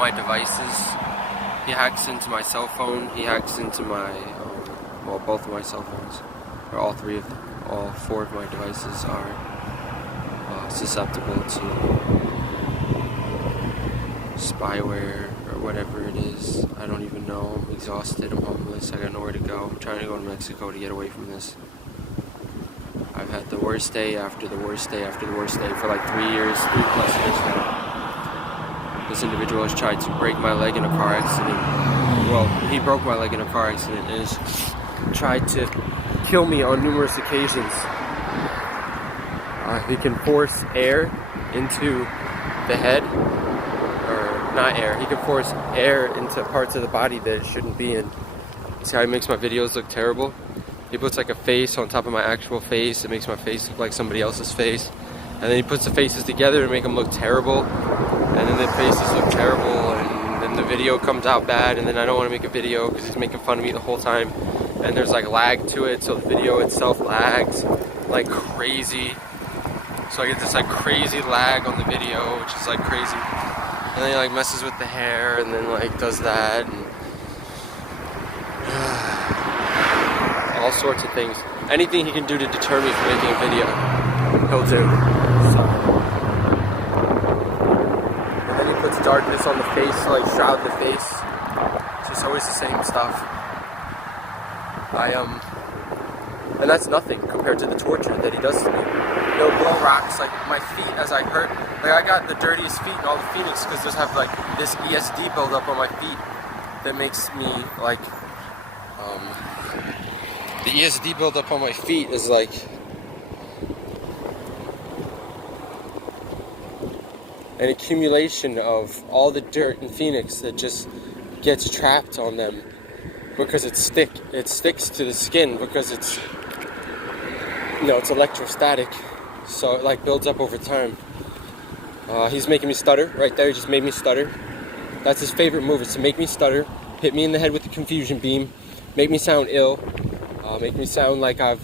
my devices. He hacks into my cell phone. He hacks into my, well, both of my cell phones, or all four of my devices are susceptible to spyware or whatever it is. I don't even know. I'm exhausted. I'm homeless. I got nowhere to go. I'm trying to go to Mexico to get away from this. I've had the worst day after the worst day after the worst day for like 3 years, 3+ years now. This individual has tried to break my leg in a car accident. Well, he broke my leg in a car accident and has tried to kill me on numerous occasions. He can force air into the head, or not air, he can force air into parts of the body that it shouldn't be in. See how he makes my videos look terrible? He puts like a face on top of my actual face. It makes my face look like somebody else's face. And then he puts the faces together to make them look terrible. And then the faces look terrible, and then the video comes out bad, and then I don't want to make a video because he's making fun of me the whole time. And there's like lag to it, so the video itself lags like crazy. So I get this like crazy lag on the video, which is like crazy. And then he like messes with the hair, and then like does that, and all sorts of things. Anything he can do to deter me from making a video, he'll do. So. And then he puts darkness on the face to like shroud the face. It's just always the same stuff. And that's nothing compared to the torture that he does to me. He'll blow rocks, like my feet as I hurt. Like I got the dirtiest feet in all of Phoenix because just have like this ESD buildup on my feet that makes me like, the ESD buildup on my feet is like an accumulation of all the dirt in Phoenix that just gets trapped on them because it sticks to the skin because it's, you know, it's electrostatic, so it like builds up over time. He's making me stutter right there. He just made me stutter. That's his favorite move, is to make me stutter, hit me in the head with the confusion beam, make me sound ill, make me sound like I've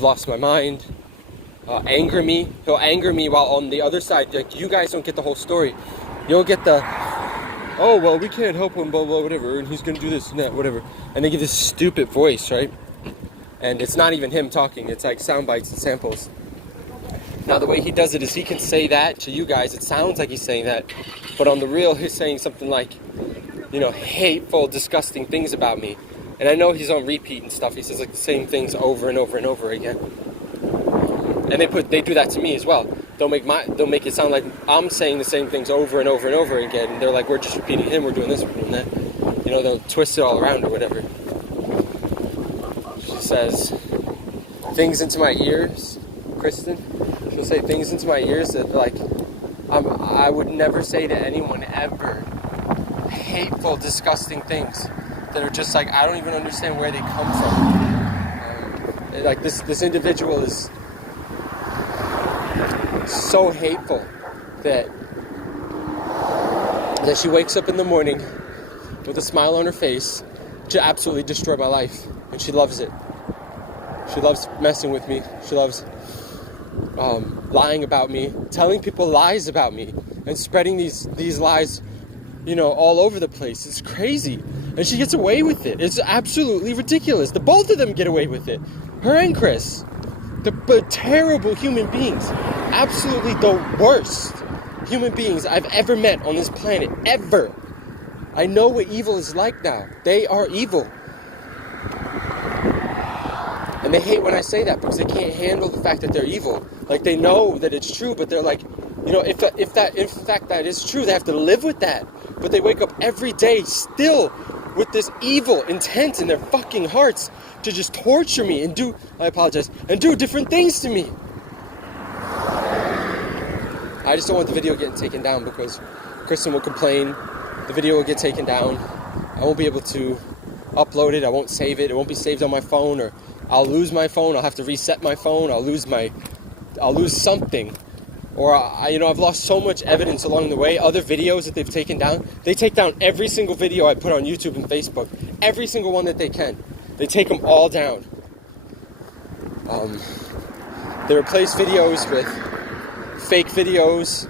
lost my mind, anger me. He'll anger me while on the other side, like, you guys don't get the whole story. You'll get the, oh, well, we can't help him, blah, blah, whatever, and he's gonna do this and that, whatever. And they give this stupid voice, right? And it's not even him talking, it's like sound bites and samples. Now, the way he does it is he can say that to you guys, it sounds like he's saying that, but on the real, he's saying something like, you know, hateful, disgusting things about me. And I know he's on repeat and stuff. He says like the same things over and over and over again. And they do that to me as well. They'll make it sound like I'm saying the same things over and over and over again. And they're like, we're just repeating him, we're doing this, we're doing that. You know, they'll twist it all around or whatever. She says things into my ears, Kristen. She'll say things into my ears that like I would never say to anyone ever. Hateful, disgusting things that are just like, I don't even understand where they come from. Like this individual is so hateful that she wakes up in the morning with a smile on her face to absolutely destroy my life, and she loves it. She loves messing with me. She loves lying about me, telling people lies about me, and spreading these lies, you know, all over the place. It's crazy. And she gets away with it. It's absolutely ridiculous. The both of them get away with it. Her and Chris. The terrible human beings. Absolutely the worst human beings I've ever met on this planet. Ever. I know what evil is like now. They are evil. And they hate when I say that because they can't handle the fact that they're evil. Like, they know that it's true, but they're like, you know, if fact that is true, they have to live with that. But they wake up every day still with this evil intent in their fucking hearts to just torture me and do different things to me. I just don't want the video getting taken down because Kristen will complain. The video will get taken down. I won't be able to upload it. I won't save it. It won't be saved on my phone, or I'll lose my phone. I'll have to reset my phone. I'll lose something. Or, I've lost so much evidence along the way. Other videos that they've taken down, they take down every single video I put on YouTube and Facebook. Every single one that they can. They take them all down. They replace videos with fake videos,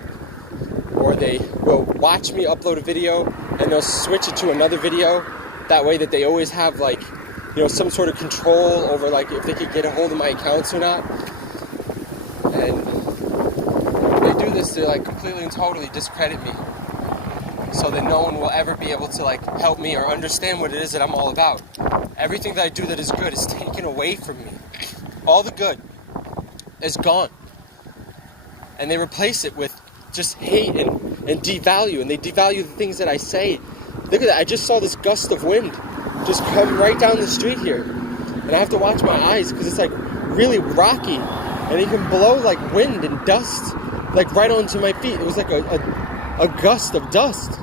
or they will watch me upload a video and they'll switch it to another video. That way that they always have like, some sort of control over like if they could get a hold of my accounts or not. And they do this to like completely and totally discredit me, so that no one will ever be able to like help me or understand what it is that I'm all about. Everything that I do that is good is taken away from me. All the good is gone. And they replace it with just hate and devalue. And they devalue the things that I say. Look at that. I just saw this gust of wind just come right down the street here. And I have to watch my eyes because it's like really rocky. And it can blow like wind and dust like right onto my feet. It was like a gust of dust.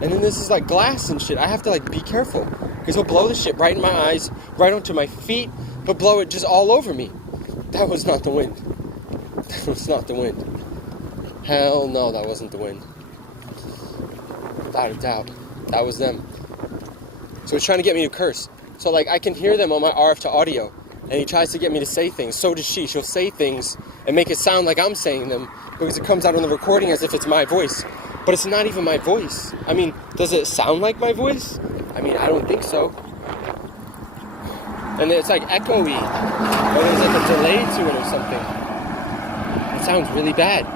And then this is like glass and shit. I have to like be careful because he'll blow the shit right in my eyes, right onto my feet. He'll blow it just all over me. That was not the wind. That was not the wind. Hell no, that wasn't the wind. Without a doubt. That was them. So he's trying to get me to curse. So like I can hear them on my RF to audio. And he tries to get me to say things. So does she. She'll say things and make it sound like I'm saying them because it comes out on the recording as if it's my voice. But it's not even my voice. I mean, does it sound like my voice? I mean, I don't think so. And it's like echoey. Or there's like a delay to it or something. It sounds really bad.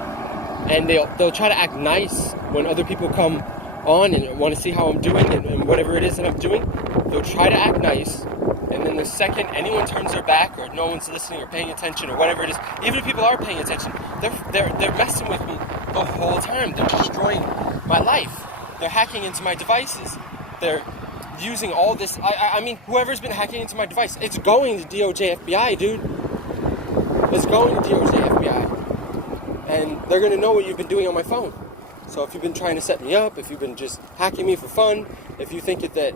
And they'll try to act nice when other people come on and want to see how I'm doing and whatever it is that I'm doing. They'll try to act nice. And then the second anyone turns their back or no one's listening or paying attention or whatever it is, even if people are paying attention, they're messing with me the whole time. They're destroying my life. They're hacking into my devices. They're using all this. I mean, whoever's been hacking into my device, it's going to DOJ FBI, dude. It's going to DOJ FBI. And they're going to know what you've been doing on my phone. So if you've been trying to set me up, if you've been just hacking me for fun, if you think that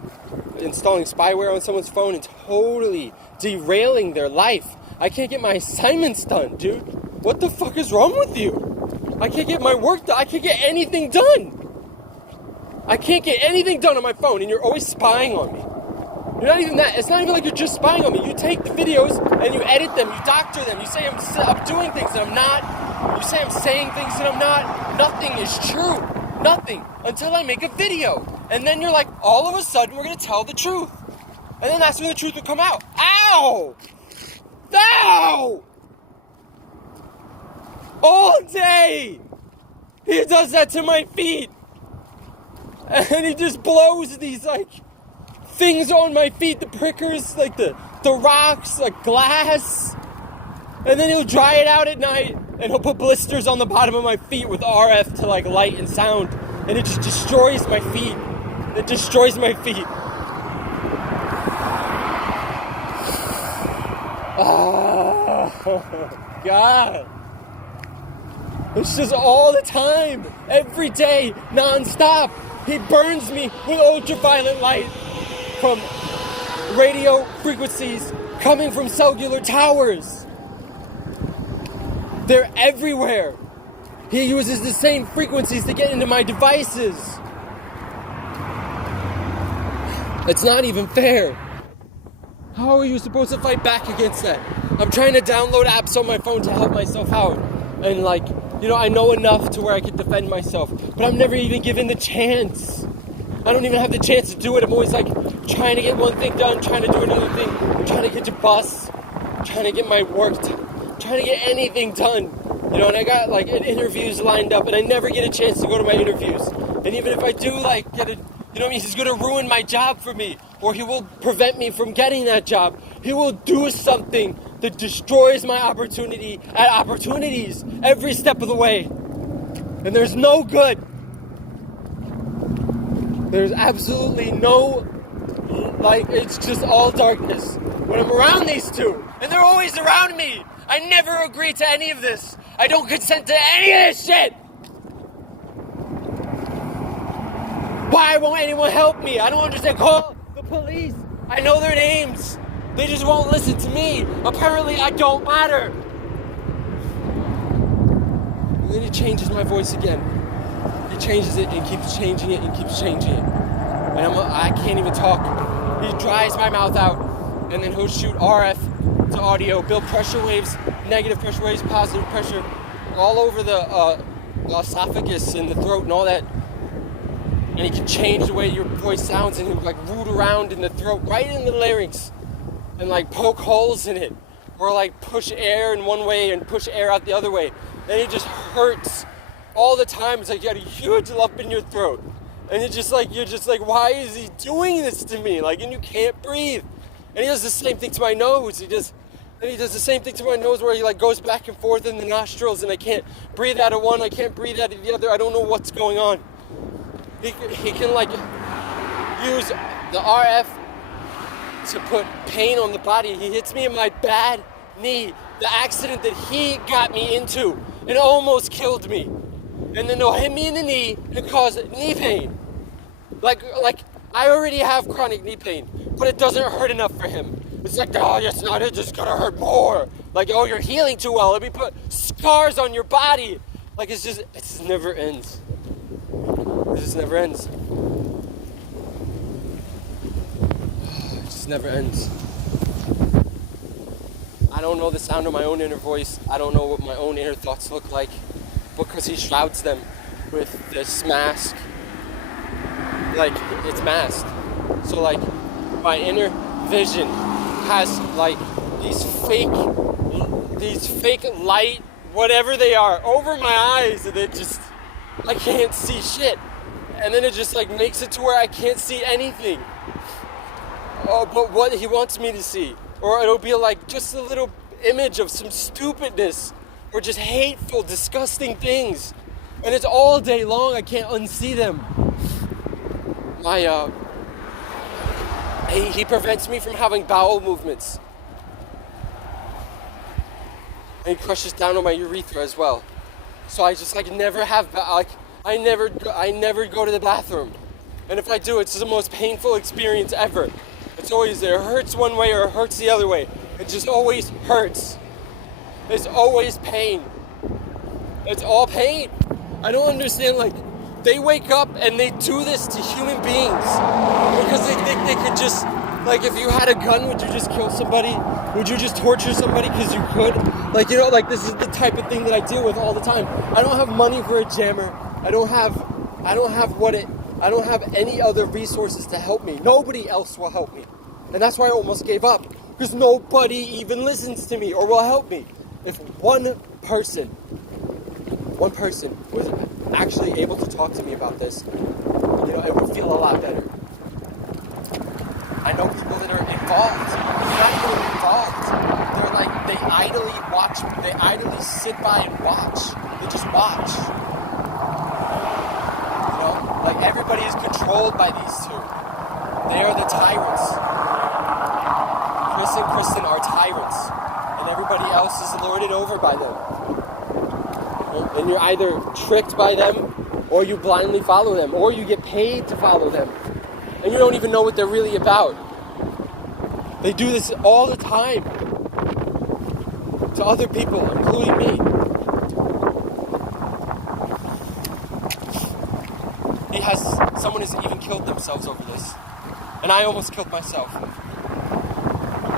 installing spyware on someone's phone and totally derailing their life, I can't get my assignments done, dude. What the fuck is wrong with you? I can't get my work done. I can't get anything done. I can't get anything done on my phone, and you're always spying on me. You're not even that. It's not even like you're just spying on me. You take the videos and you edit them. You doctor them. You say I'm doing things that I'm not. You say I'm saying things that I'm not. Nothing is true. Nothing. Until I make a video. And then you're like, all of a sudden, we're going to tell the truth. And then that's when the truth will come out. Ow! Ow! All day! He does that to my feet. And he just blows these, like, things on my feet. The prickers, like the rocks, like glass. And then he'll dry it out at night. And he'll put blisters on the bottom of my feet with RF to, like, light and sound. And it just destroys my feet. It destroys my feet. Oh, God. It's just all the time. Every day. Non-stop. He burns me with ultraviolet light from radio frequencies coming from cellular towers. They're everywhere. He uses the same frequencies to get into my devices. It's not even fair. How are you supposed to fight back against that? I'm trying to download apps on my phone to help myself out. And I know enough to where I can defend myself. But I'm never even given the chance. I don't even have the chance to do it. I'm always like trying to get one thing done, trying to do another thing, trying to get to bus, trying to get my work done. Trying to get anything done, and I got like interviews lined up, and I never get a chance to go to my interviews. And even if I do get it, he's gonna ruin my job for me, or he will prevent me from getting that job. He will do something that destroys my opportunity at opportunities every step of the way. And there's no good. There's absolutely no, it's just all darkness when I'm around these two, and they're always around me. I never agree to any of this. I don't consent to any of this shit. Why won't anyone help me? I don't understand. Call the police. I know their names. They just won't listen to me. Apparently, I don't matter. And then he changes my voice again. He changes it and keeps changing it and keeps changing it. And I can't even talk. He dries my mouth out. And then he'll shoot RF to audio, build pressure waves, negative pressure waves, positive pressure, all over the esophagus and the throat and all that. And he can change the way your voice sounds, and he'll like root around in the throat, right in the larynx, and like poke holes in it, or like push air in one way and push air out the other way. And it just hurts all the time. It's like you got a huge lump in your throat. And you're just like, why is he doing this to me? Like, and you can't breathe. And he does the same thing to my nose. He does the same thing to my nose where he like goes back and forth in the nostrils, and I can't breathe out of one, I can't breathe out of the other. I don't know what's going on. He can like use the RF to put pain on the body. He hits me in my bad knee, the accident that he got me into. It almost killed me. And then they'll hit me in the knee and cause knee pain. Like I already have chronic knee pain, but it doesn't hurt enough for him. It's like, oh, it's not, it's just gonna hurt more. Like, oh, you're healing too well. Let me put scars on your body. Like, it just never ends. It just never ends. It just never ends. I don't know the sound of my own inner voice. I don't know what my own inner thoughts look like, because he shrouds them with this mask. Like, it's masked. So like, my inner vision has like these fake light, whatever they are, over my eyes, and I can't see shit. And then it just like makes it to where I can't see anything. Oh, but what he wants me to see. Or it'll be like just a little image of some stupidness, or just hateful, disgusting things. And it's all day long, I can't unsee them. He prevents me from having bowel movements. And he crushes down on my urethra as well. So I just like never have, I never go to the bathroom. And if I do, it's the most painful experience ever. It's always there. It hurts one way or it hurts the other way. It just always hurts. It's always pain. It's all pain. I don't understand, like, they wake up and they do this to human beings because they think they could just, like, if you had a gun, would you just kill somebody? Would you just torture somebody because you could? Like, you know, like, this is the type of thing that I deal with all the time. I don't have money for a jammer. I don't have any other resources to help me. Nobody else will help me. And that's why I almost gave up, because nobody even listens to me or will help me. If one person was actually able to talk to me about this, you know, it would feel a lot better. I know people that are involved. They're not even involved. They're like, they idly sit by and watch. They just watch. You know, like everybody is controlled by these two. They are the tyrants. Chris and Kristen are tyrants. And everybody else is lorded over by them. And you're either tricked by them, or you blindly follow them, or you get paid to follow them. And you don't even know what they're really about. They do this all the time. To other people, including me. Someone has even killed themselves over this. And I almost killed myself.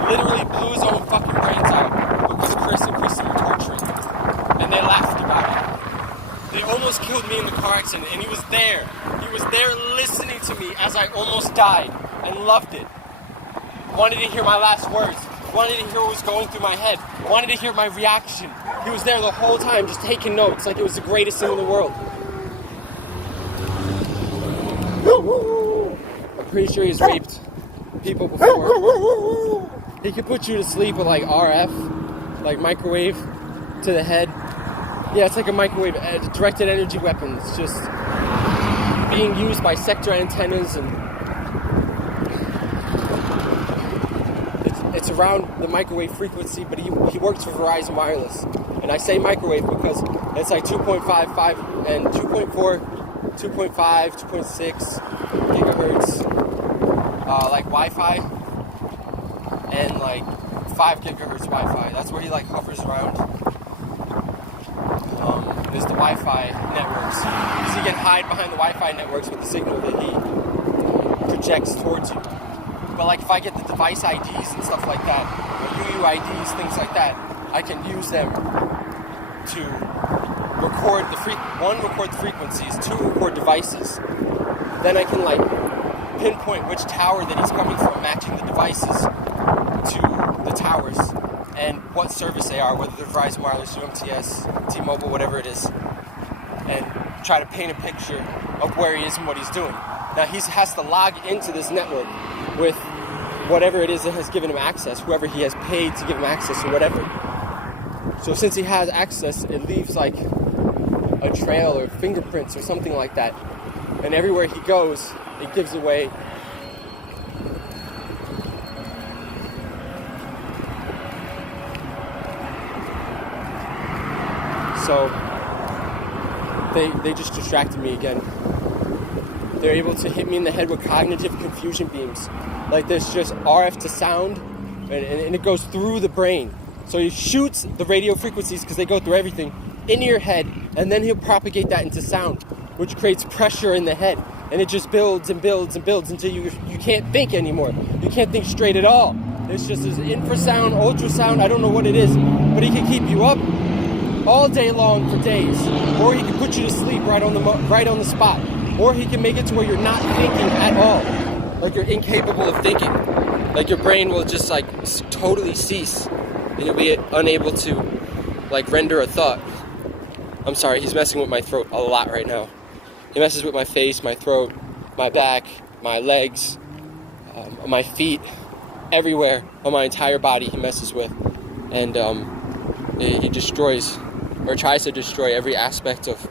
Literally blew his own fucking brains out because Chris and Kristen were torturing him. And they laughed about it. They almost killed me in the car accident, and he was there. He was there listening to me as I almost died, and loved it. Wanted to hear my last words. Wanted to hear what was going through my head. Wanted to hear my reaction. He was there the whole time, just taking notes, like it was the greatest thing in the world. I'm pretty sure he's raped people before. He could put you to sleep with like RF, like microwave to the head. Yeah, it's like a microwave, directed energy weapon. It's just being used by sector antennas, and it's around the microwave frequency, but he works for Verizon Wireless. And I say microwave because it's like 2.55 and 2.4, 2.5, 2.6 gigahertz, like Wi-Fi, and like 5 gigahertz Wi-Fi. That's where he like hovers around. Is the Wi-Fi networks. Because he can hide behind the Wi-Fi networks with the signal that he projects towards you. But like if I get the device IDs and stuff like that, or UUIDs, things like that, I can use them to record record the frequencies, 2 record devices. Then I can like pinpoint which tower that he's coming from, matching the devices to the towers and what service they are, whether they're Verizon Wireless, UMTS, T-Mobile, whatever it is, and try to paint a picture of where he is and what he's doing. Now he has to log into this network with whatever it is that has given him access, whoever he has paid to give him access or whatever. So since he has access, it leaves like a trail or fingerprints or something like that. And everywhere he goes, it gives away so they just distracted me again. They're able to hit me in the head with cognitive confusion beams. Like there's just RF to sound, and it goes through the brain. So he shoots the radio frequencies, because they go through everything, into your head, and then he'll propagate that into sound, which creates pressure in the head. And it just builds and builds and builds until you can't think anymore. You can't think straight at all. It's just this infrasound, ultrasound, I don't know what it is, but he can keep you up all day long for days. Or he can put you to sleep right on the spot. Or he can make it to where you're not thinking at all. Like you're incapable of thinking. Like your brain will just like totally cease. And you'll be unable to like render a thought. I'm sorry, he's messing with my throat a lot right now. He messes with my face, my throat, my back, my legs, my feet, everywhere on my entire body he messes with. And he destroys, or tries to destroy, every aspect of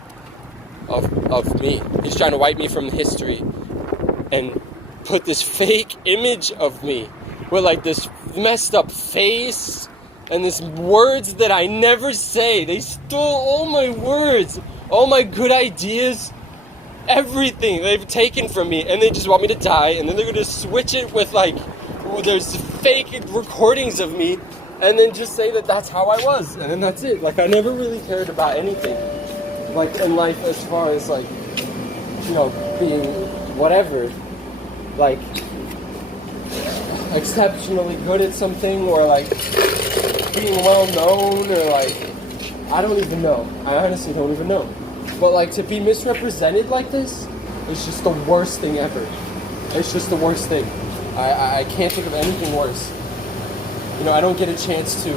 me. He's trying to wipe me from history and put this fake image of me with like this messed up face and this words that I never say. They stole all my words, all my good ideas, everything they've taken from me, and they just want me to die. And then they're gonna switch it with like there's fake recordings of me, and then just say that that's how I was, and then that's it. Like I never really cared about anything like in life as far as like, you know, being whatever, like exceptionally good at something, or like being well known, or like I don't even know. I honestly don't even know. But like to be misrepresented like this is just the worst thing ever. It's just the worst thing. I can't think of anything worse. You know, I don't get a chance to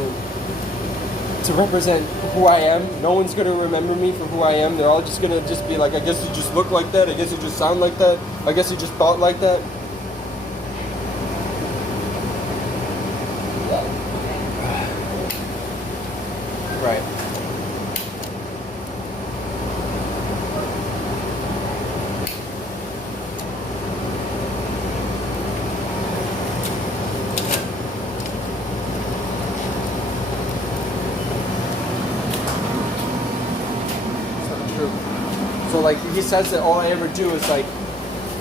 represent who I am. No one's gonna remember me for who I am. They're all just gonna be like, I guess you just look like that. I guess you just sound like that. I guess you just thought like that. Right. So like he says that all I ever do is like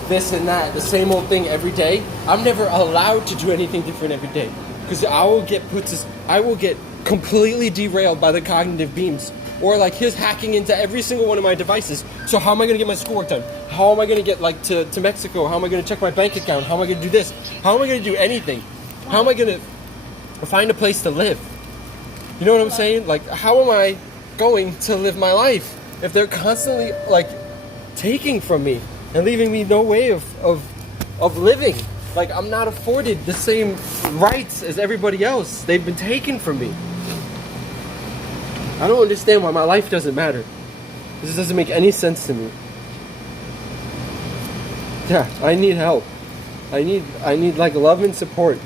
this and that, the same old thing every day. I'm never allowed to do anything different every day, because I will get completely derailed by the cognitive beams, or like his hacking into every single one of my devices. So how am I going to get my schoolwork done? How am I going to get like to Mexico? How am I going to check my bank account? How am I going to do this? How am I going to do anything? How am I going to find a place to live? You know what I'm saying? Like, how am I going to live my life if they're constantly like taking from me and leaving me no way of living? Like, I'm not afforded the same rights as everybody else. They've been taken from me. I don't understand why my life doesn't matter. This doesn't make any sense to me. Yeah, I need help. I need like love and support.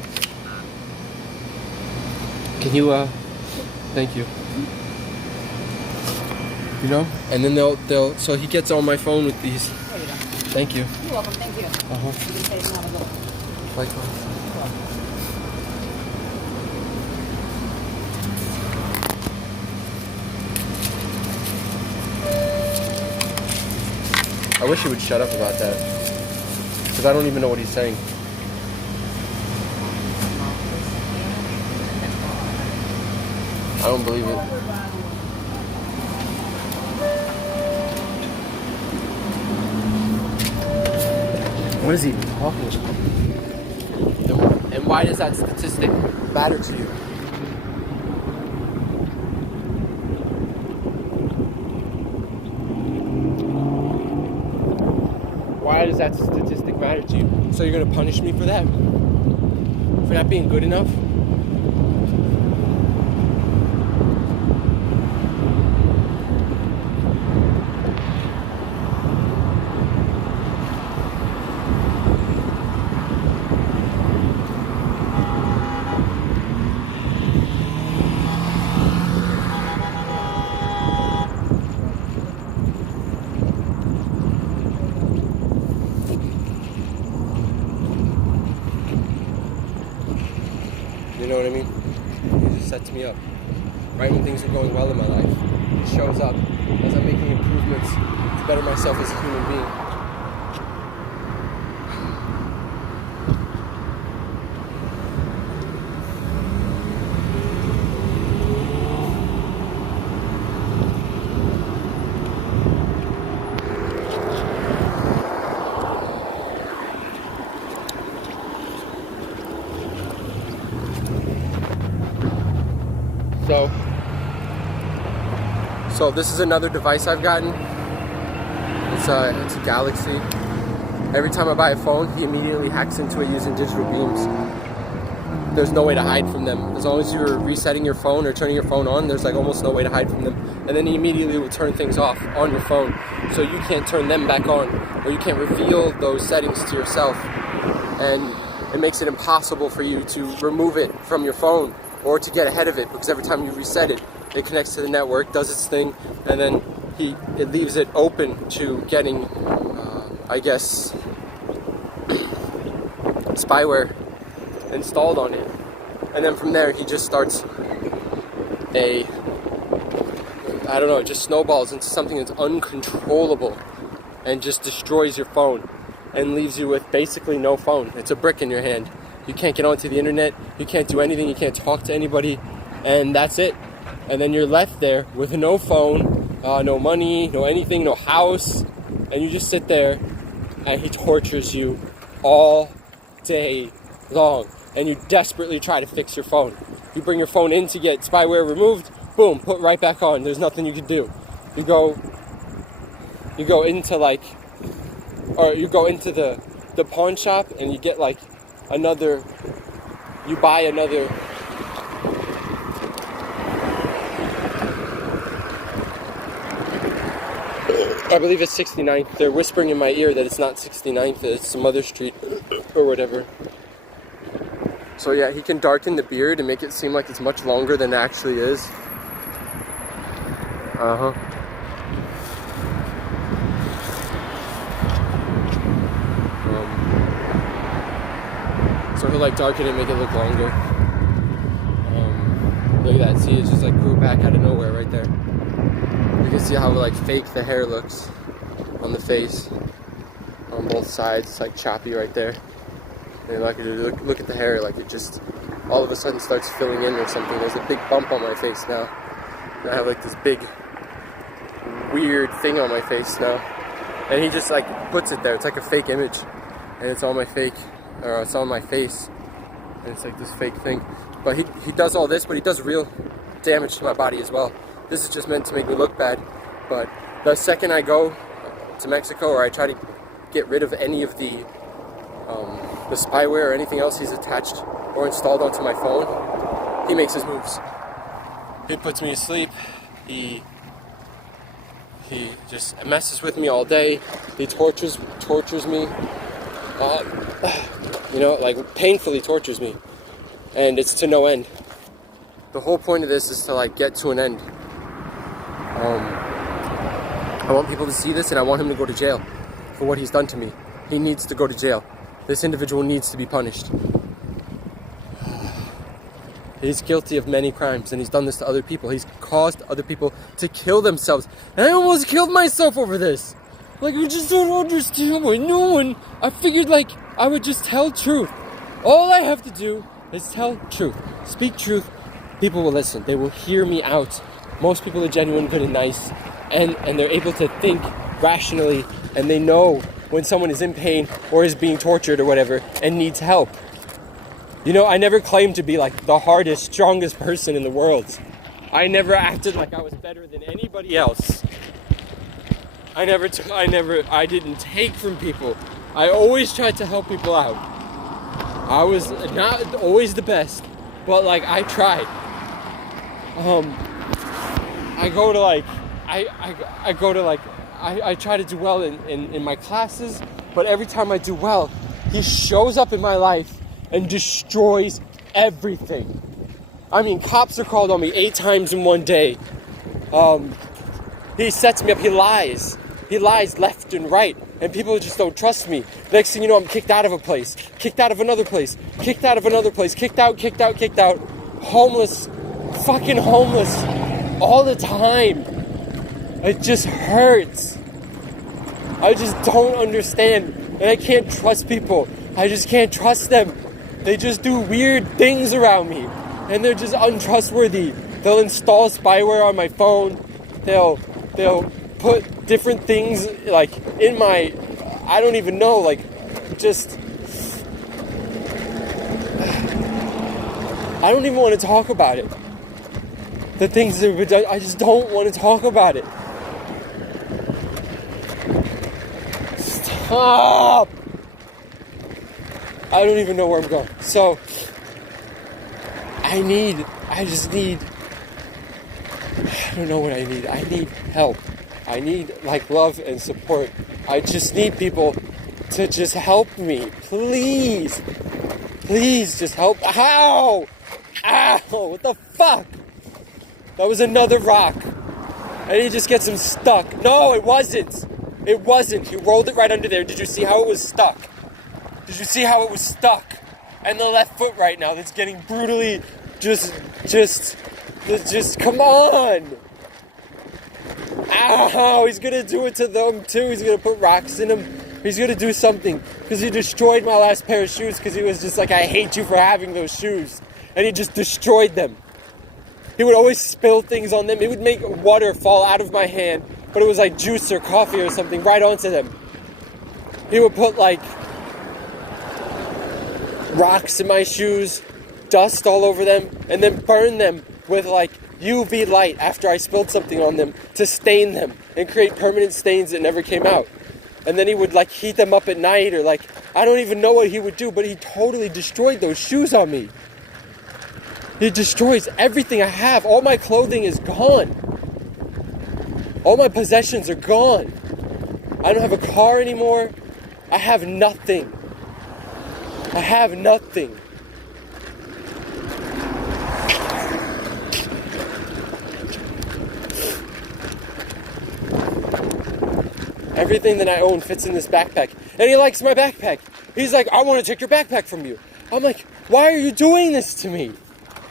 Can you thank you. You know? And then they'll so he gets on my phone with these. There you go. Thank you. You're welcome, thank you. Uh-huh. You can say it's not a little. Likewise. I wish he would shut up about that, because I don't even know what he's saying. I don't believe it. What is he even talking about? And why does that statistic matter to you? why does that statistic matter to you? So you're gonna punish me for that? For not being good enough? You know what I mean? It just sets me up. Right when things are going well in my life, it shows up as I'm making improvements to better myself as a human being. So this is another device I've gotten. It's a Galaxy. Every time I buy a phone, he immediately hacks into it using digital beams. There's no way to hide from them. As long as you're resetting your phone or turning your phone on, there's like almost no way to hide from them. And then he immediately will turn things off on your phone, so you can't turn them back on, or you can't reveal those settings to yourself. And it makes it impossible for you to remove it from your phone or to get ahead of it, because every time you reset it, it connects to the network, does its thing, and then it leaves it open to getting, I guess, spyware installed on it. And then from there, he just starts it just snowballs into something that's uncontrollable and just destroys your phone and leaves you with basically no phone. It's a brick in your hand. You can't get onto the internet, you can't do anything, you can't talk to anybody, and that's it. And then you're left there with no phone, no money, no anything, no house, and you just sit there and he tortures you all day long. And you desperately try to fix your phone. You bring your phone in to get spyware removed, boom, put right back on. There's nothing you can do. You go into the pawn shop and you get like you buy another I believe it's 69th. They're whispering in my ear that it's not 69th, it's some other street or whatever. So yeah, he can darken the beard and make it seem like it's much longer than it actually is. So he'll like darken it and make it look longer. Look at that, see, it just like grew back out of nowhere right there. You can see how like fake the hair looks on the face, on both sides. It's like choppy right there. And look at the hair, like it just all of a sudden starts filling in or something. There's a big bump on my face now. And I have like this big weird thing on my face now. And he just like puts it there. It's like a fake image, and it's on my face. And it's like this fake thing. But he does all this, but he does real damage to my body as well. This is just meant to make me look bad. But the second I go to Mexico, or I try to get rid of any of the spyware or anything else he's attached or installed onto my phone, he makes his moves. He puts me to sleep. He just messes with me all day. He tortures me. Like painfully tortures me. And it's to no end. The whole point of this is to like get to an end. I want people to see this, and I want him to go to jail for what he's done to me. He needs to go to jail. This individual needs to be punished. He's guilty of many crimes, and he's done this to other people. He's caused other people to kill themselves. And I almost killed myself over this. Like, I just don't understand why no one... I figured, like, I would just tell truth. All I have to do is tell truth. Speak truth. People will listen. They will hear me out. Most people are genuine, good, and nice. And they're able to think rationally. And they know when someone is in pain or is being tortured or whatever and needs help. You know, I never claimed to be like the hardest, strongest person in the world. I never acted like I was better than anybody else. I didn't take from people. I always tried to help people out. I was not always the best, but like I tried. I try to do well in my classes, but every time I do well, he shows up in my life and destroys everything. I mean, cops are called on me 8 times in one day. He sets me up, he lies. He lies left and right, and people just don't trust me. Next thing you know, I'm kicked out of a place, kicked out of another place, kicked out of another place, kicked out. Homeless, fucking homeless, all the time. It just hurts. I just don't understand, and I can't trust people. I just can't trust them. They just do weird things around me, and they're just untrustworthy. They'll install spyware on my phone. They'll put different things like in my, I don't even know, like just, I don't even want to talk about it. The things that have done, I just don't want to talk about it. Stop! I don't even know where I'm going. So, I don't know what I need. I need help. I need like love and support. I just need people to just help me. Please. Please just help. Ow! Ow! What the fuck? That was another rock. And he just gets him stuck. No, it wasn't. It wasn't. He rolled it right under there. Did you see how it was stuck? Did you see how it was stuck? And the left foot right now that's getting brutally just come on. Ow, he's gonna do it to them too. He's gonna put rocks in him. He's gonna do something because he destroyed my last pair of shoes because he was just like, I hate you for having those shoes. And he just destroyed them. He would always spill things on them. He would make water fall out of my hand, but it was like juice or coffee or something right onto them. He would put like rocks in my shoes, dust all over them, and then burn them with like UV light after I spilled something on them to stain them and create permanent stains that never came out. And then he would like heat them up at night, or like, I don't even know what he would do, but he totally destroyed those shoes on me. He destroys everything I have. All my clothing is gone. All my possessions are gone. I don't have a car anymore. I have nothing. I have nothing. Everything that I own fits in this backpack. And he likes my backpack. He's like, I want to take your backpack from you. I'm like, why are you doing this to me?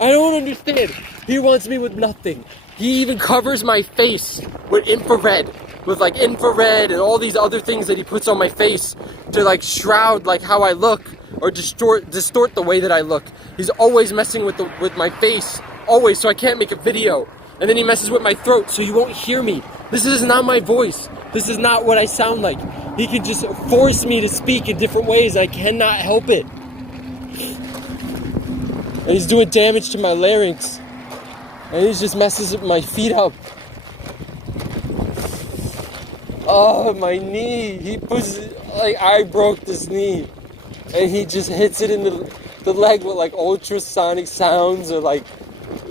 I don't understand. He wants me with nothing. He even covers my face with infrared. With like infrared and all these other things that he puts on my face to like shroud like how I look or distort the way that I look. He's always messing with my face. Always, so I can't make a video. And then he messes with my throat so you won't hear me. This is not my voice. This is not what I sound like. He can just force me to speak in different ways. I cannot help it. And he's doing damage to my larynx. And he just messes my feet up. Oh, my knee. He puts, like, I broke this knee. And he just hits it in the leg with, like, ultrasonic sounds or, like,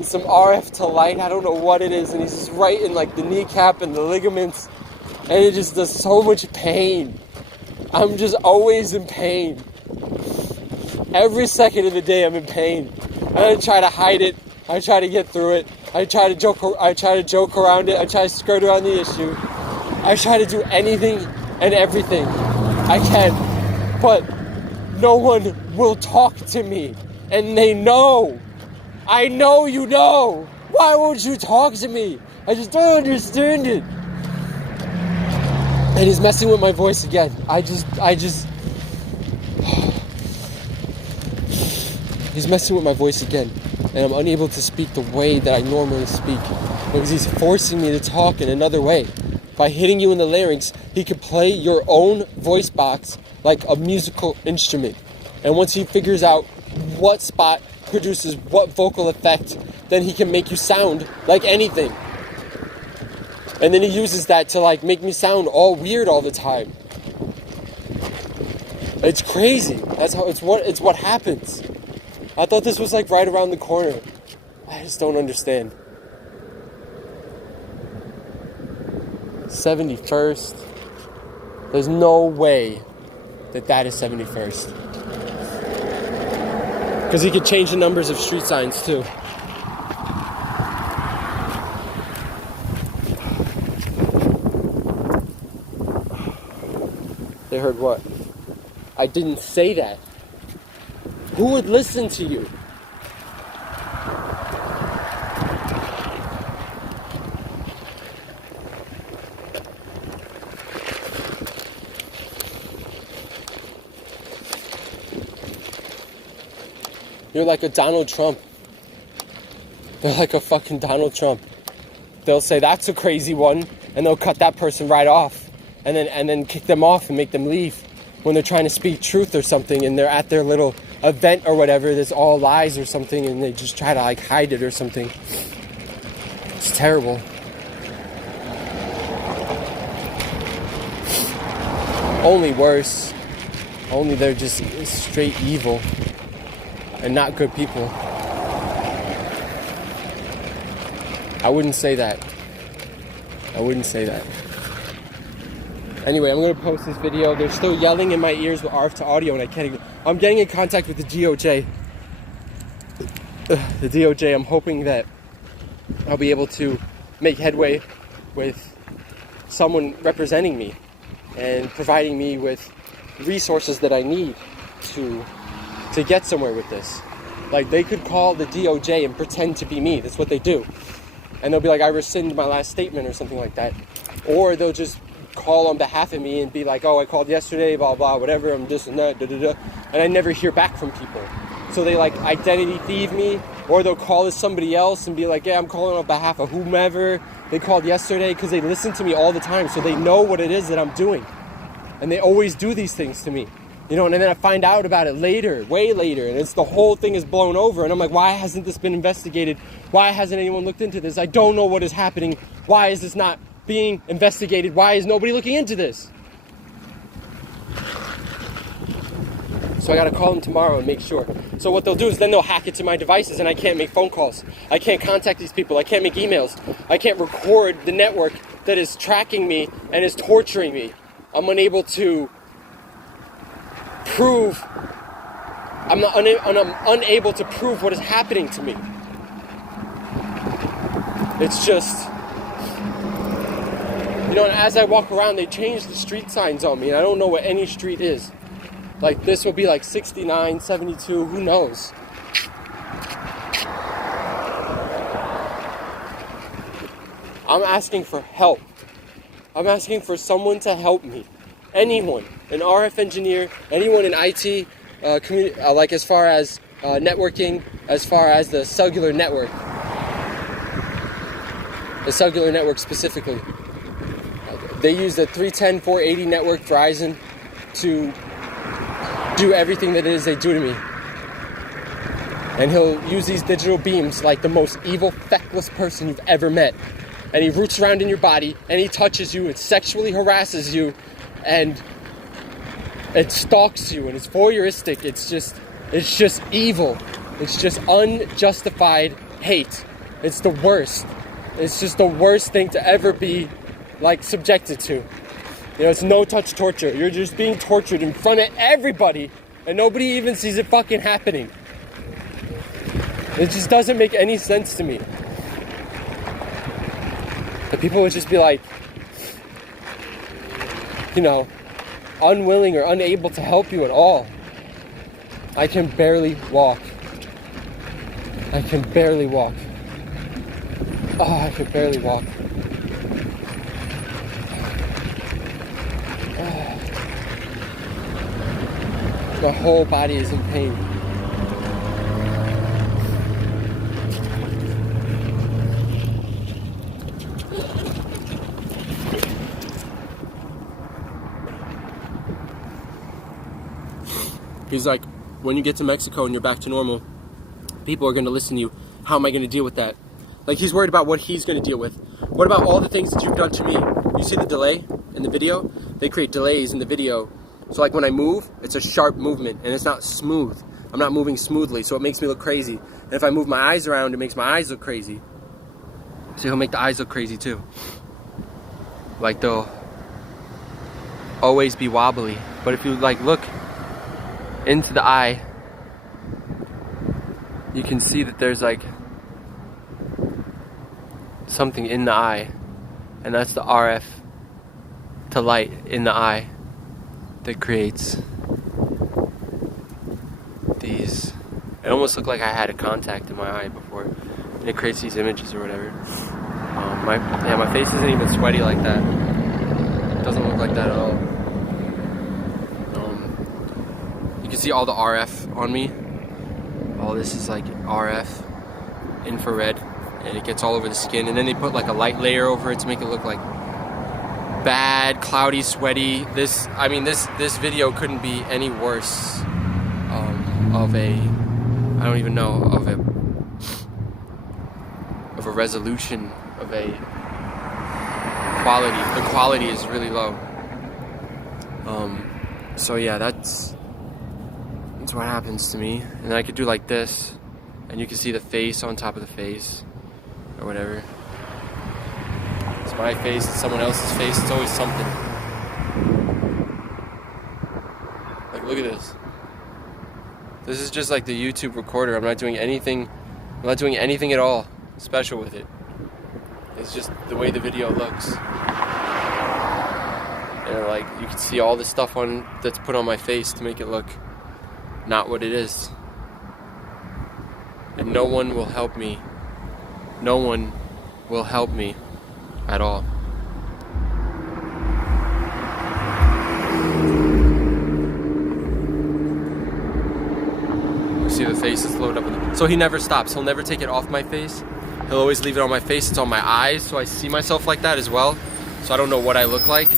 some RF to light. I don't know what it is. And he's just right in, like, the kneecap and the ligaments. And it just does so much pain. I'm just always in pain. Every second of the day I'm in pain. And I try to hide it. I try to get through it. I try to joke around it. I try to skirt around the issue. I try to do anything and everything I can. But no one will talk to me. And they know. I know you know. Why won't you talk to me? I just don't understand it. And he's messing with my voice again. He's messing with my voice again. And I'm unable to speak the way that I normally speak. Because he's forcing me to talk in another way. By hitting you in the larynx, he could play your own voice box like a musical instrument. And once he figures out what spot produces what vocal effect, then he can make you sound like anything. And then he uses that to like make me sound all weird all the time. It's crazy. That's how it's what happens. I thought this was like right around the corner. I just don't understand. 71st. There's no way that is 71st. Because he could change the numbers of street signs too. They heard what? I didn't say that. Who would listen to you? You're like a Donald Trump. They're like a fucking Donald Trump. They'll say that's a crazy one, and they'll cut that person right off, and then kick them off and make them leave when they're trying to speak truth or something, and they're at their little event or whatever that's all lies or something, and they just try to like hide it or something. It's terrible. Only worse. Only they're just straight evil and not good people. I wouldn't say that. I wouldn't say that. Anyway, I'm going to post this video. They're still yelling in my ears with RF to audio, and I can't even... I'm getting in contact with the DOJ. The DOJ, I'm hoping that I'll be able to make headway with someone representing me and providing me with resources that I need to get somewhere with this. Like, they could call the DOJ and pretend to be me. That's what they do. And they'll be like, I rescind my last statement or something like that. Or they'll just call on behalf of me and be like, oh, I called yesterday, blah, blah, whatever, I'm this and that, da-da-da. And I never hear back from people. So they, like, identity thieve me, or they'll call as somebody else and be like, yeah, I'm calling on behalf of whomever they called yesterday, because they listen to me all the time, so they know what it is that I'm doing. And they always do these things to me. You know, and then I find out about it later, way later, and it's the whole thing is blown over, and I'm like, why hasn't this been investigated? Why hasn't anyone looked into this? I don't know what is happening. Why is this not being investigated? Why is nobody looking into this? So I gotta call them tomorrow and make sure. So what they'll do is then they'll hack into my devices, and I can't make phone calls. I can't contact these people. I can't make emails. I can't record the network that is tracking me and is torturing me. I'm unable to prove, I'm unable to prove what is happening to me. It's just, you know, and as I walk around, they change the street signs on me, and I don't know what any street is. Like, this will be like 69, 72, who knows? I'm asking for help. I'm asking for someone to help me. Anyone, an RF engineer, anyone in IT, like as far as networking, as far as the cellular network. The cellular network specifically. They use the 310, 480 network Verizon to do everything that it is they do to me. And he'll use these digital beams like the most evil, feckless person you've ever met. And he roots around in your body, and he touches you, and sexually harasses you, and it stalks you, and it's voyeuristic. It's just evil. It's just unjustified hate. It's the worst. It's just the worst thing to ever be, like, subjected to. You know, it's no-touch torture. You're just being tortured in front of everybody, and nobody even sees it fucking happening. It just doesn't make any sense to me. The people would just be like, you know, unwilling or unable to help you at all. I can barely walk. I can barely walk. Oh, I can barely walk. Oh. My whole body is in pain. He's like, when you get to Mexico and you're back to normal, people are going to listen to you. How am I going to deal with that? Like, he's worried about what he's going to deal with. What about all the things that you've done to me? You see the delay in the video? They create delays in the video. So like when I move, it's a sharp movement and it's not smooth. I'm not moving smoothly, so it makes me look crazy. And if I move my eyes around, it makes my eyes look crazy. So he'll make the eyes look crazy too. Like they'll always be wobbly. But if you like look into the eye, you can see that there's like something in the eye, and that's the RF to light in the eye that creates these. It almost looked like I had a contact in my eye before, and it creates these images or whatever. My face isn't even sweaty like that. It doesn't look like that at all. You can see all the RF on me. All this is like RF, infrared, and it gets all over the skin. And then they put like a light layer over it to make it look like bad, cloudy, sweaty. This video couldn't be any worse of a, I don't even know, of a resolution, of a quality. The quality is really low. So yeah, that's what happens to me. And I could do like this, and you can see the face on top of the face, or whatever. It's my face, it's someone else's face, it's always something. Like, look at this. This is just like the YouTube recorder. I'm not doing anything at all special with it. It's just the way the video looks. And like, you can see all the stuff that's put on my face to make it look not what it is. And no one will help me. No one will help me at all. You see the face is loaded up. So he never stops. He'll never take it off my face. He'll always leave it on my face. It's on my eyes, so I see myself like that as well. So I don't know what I look like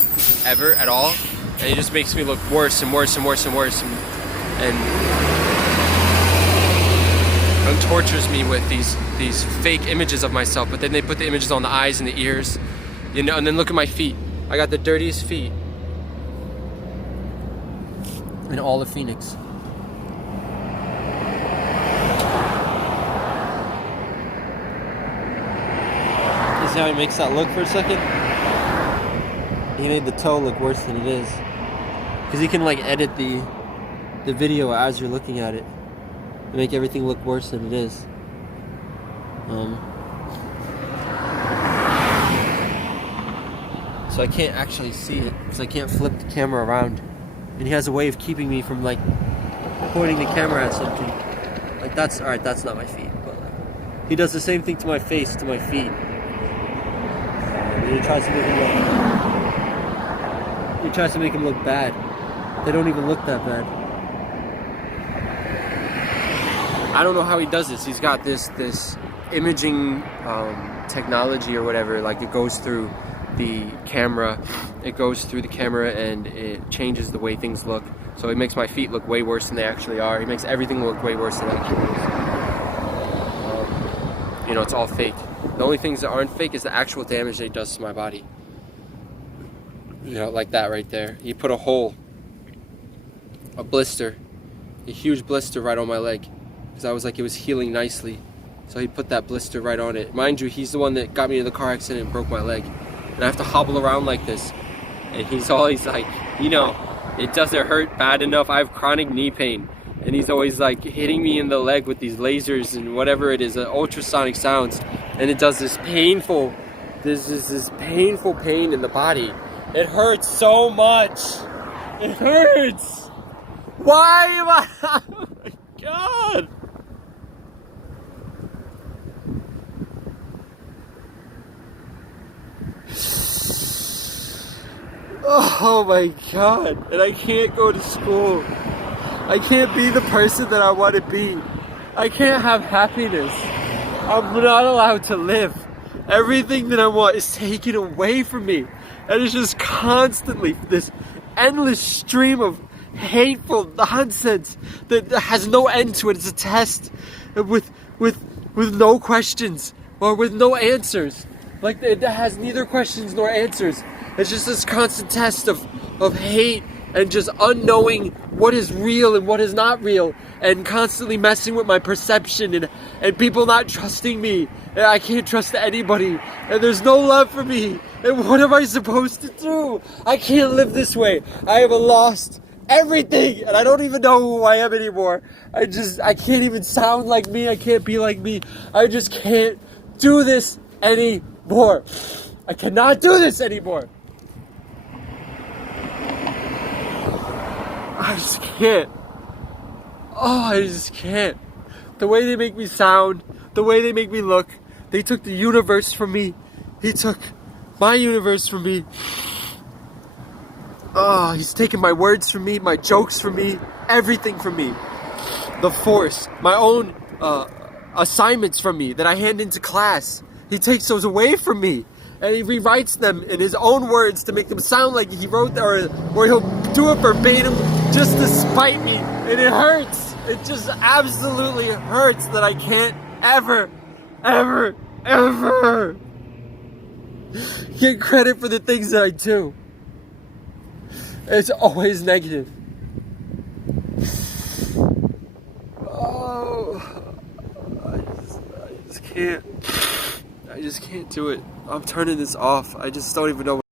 ever at all. And he just makes me look worse and worse and worse and worse, and tortures me with these fake images of myself. But then they put the images on the eyes and the ears, you know. And then look at my feet. I got the dirtiest feet in all of Phoenix. You see how he makes that look for a second? He made the toe look worse than it is, because he can like edit the video as you're looking at it and make everything look worse than it is. So I can't actually see it because I can't flip the camera around, and he has a way of keeping me from like pointing the camera at something. Like, that's alright, that's not my feet, but like, he does the same thing to my face, to my feet. And he tries to make them look bad. They don't even look that bad. I don't know how he does this. He's got this imaging technology or whatever. Like, it goes through the camera. It goes through the camera and it changes the way things look. So it makes my feet look way worse than they actually are. He makes everything look way worse than it actually is. You know, it's all fake. The only things that aren't fake is the actual damage that he does to my body. You know, like that right there. He put a hole, a blister, a huge blister right on my leg, because I was like, it was healing nicely. So he put that blister right on it. Mind you, he's the one that got me in the car accident and broke my leg. And I have to hobble around like this. And he's always like, you know, it doesn't hurt bad enough. I have chronic knee pain. And he's always like hitting me in the leg with these lasers and whatever it is, ultrasonic sounds. And it does this painful pain in the body. It hurts so much. It hurts. Why am I? Oh my God. Oh my God. And I can't go to school. I can't be the person that I want to be. I can't have happiness. I'm not allowed to live. Everything that I want is taken away from me. And it's just constantly this endless stream of hateful nonsense that has no end to it. It's a test with no questions or with no answers. Like, it has neither questions nor answers. It's just this constant test of hate and just unknowing what is real and what is not real, and constantly messing with my perception, and people not trusting me, and I can't trust anybody, and there's no love for me, and what am I supposed to do? I can't live this way. I have lost everything, and I don't even know who I am anymore. I can't even sound like me. I can't be like me. I just can't do this anymore. I cannot do this anymore. I just can't. Oh, I just can't. The way they make me sound, the way they make me look. They took the universe from me. He took my universe from me. Oh, he's taken my words from me, my jokes from me, everything from me. The force, my own assignments from me that I hand into class. He takes those away from me, and he rewrites them in his own words to make them sound like he wrote them, or he'll do it verbatim just to spite me, and it hurts. It just absolutely hurts that I can't ever get credit for the things that I do. It's always negative. Oh, I just can't do it. I'm turning this off. I just don't even know